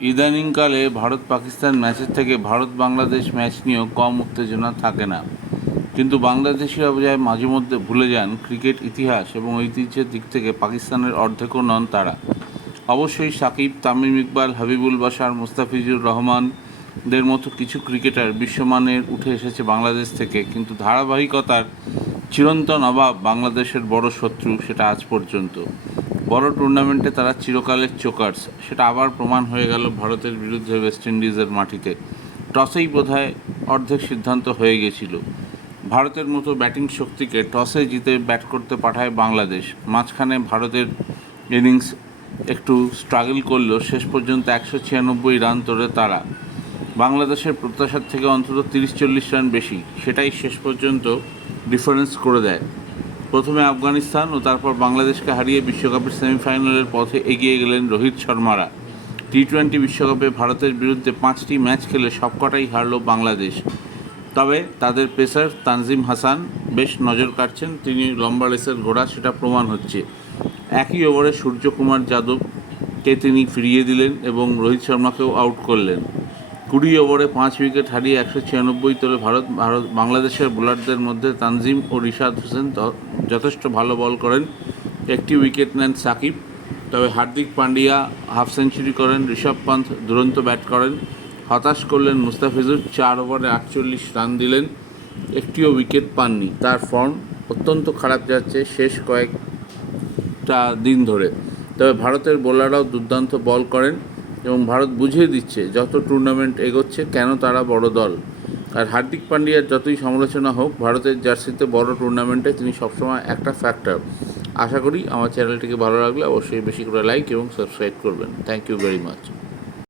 ইদানিংকালে ভারত পাকিস্তান ম্যাচের থেকে ভারত বাংলাদেশ ম্যাচ নিয়েও কম উত্তেজনা থাকে না। কিন্তু বাংলাদেশিরা যায় মাঝে মধ্যে ভুলে যান ক্রিকেট ইতিহাস এবং ঐতিহ্যের দিক থেকে পাকিস্তানের অর্ধেকও নন তারা। অবশ্যই সাকিব, তামিম ইকবাল, হাবিবুল বাশার, মুস্তাফিজুর রহমানদের মতো কিছু ক্রিকেটার বিশ্বমানের উঠে এসেছে বাংলাদেশ থেকে, কিন্তু ধারাবাহিকতার চিরন্তন অভাব বাংলাদেশের বড় শত্রু, সেটা আজ পর্যন্ত। বড় টুর্নামেন্টে তারা চিরকালের চোকার্স, সেটা আবার প্রমাণ হয়ে গেল ভারতের বিরুদ্ধে ওয়েস্ট ইন্ডিজের মাটিতে। টসেই বোধহয় অর্ধেক সিদ্ধান্ত হয়ে গেছিল। ভারতের মতো ব্যাটিং শক্তিকে টসে জিতে ব্যাট করতে পাঠায় বাংলাদেশ। মাঝখানে ভারতের ইনিংস একটু স্ট্রাগল করলেও শেষ পর্যন্ত 196 রান তোলে তারা। বাংলাদেশের প্রত্যাশার থেকে অন্তত 30-40 রান বেশি, সেটাই শেষ পর্যন্ত ডিফারেন্স করে দেয়। প্রথমে আফগানিস্তান ও তারপর বাংলাদেশকে হারিয়ে বিশ্বকাপের সেমিফাইনালের পথে এগিয়ে গেলেন রোহিত শর্মারা। টি-20 বিশ্বকাপে ভারতের বিরুদ্ধে 5টি ম্যাচ খেলে সবকটাই হারল বাংলাদেশ। তবে তাদের পেসার তানজিম হাসান বেশ নজর কাটছেন, তিনি লম্বা রেসের ঘোড়া, সেটা প্রমাণ হচ্ছে। একই ওভারে সূর্যকুমার যাদবকে তিনি ফিরিয়ে দিলেন এবং রোহিত শর্মাকেও আউট করলেন। 20 ওভারে 5 উইকেট হারিয়ে 196 তোলে বাংলাদেশের বোলারদের মধ্যে তানজিম ও রিশাদ হোসেন যথেষ্ট ভালো বল করেন। একটি উইকেট নেন সাকিব। তবে হার্দিক পান্ডিয়া হাফ সেঞ্চুরি করেন, ঋষভ পান্থ দুরন্ত ব্যাট করেন। হতাশ করলেন মুস্তাফিজুর, 4 ওভারে 48 রান দিলেন, একটিও উইকেট পাননি। তার ফর্ম অত্যন্ত খারাপ যাচ্ছে শেষ কয়েকটা দিন ধরে। তবে ভারতের বোলাররাও দুর্দান্ত বল করেন এবং ভারত বুঝিয়ে দিচ্ছে যত টুর্নামেন্ট এগোচ্ছে কেন তারা বড় দল। আর হার্দিক পান্ডিয়ার যতই সমালোচনা হোক, ভারতের জার্সিতে বড় টুর্নামেন্টে তিনি সবসময় একটা ফ্যাক্টর। আশা করি আমার চ্যানেলটিকে ভালো লাগলে অবশ্যই বেশি করে লাইক এবং সাবস্ক্রাইব করবেন। Thank you very much.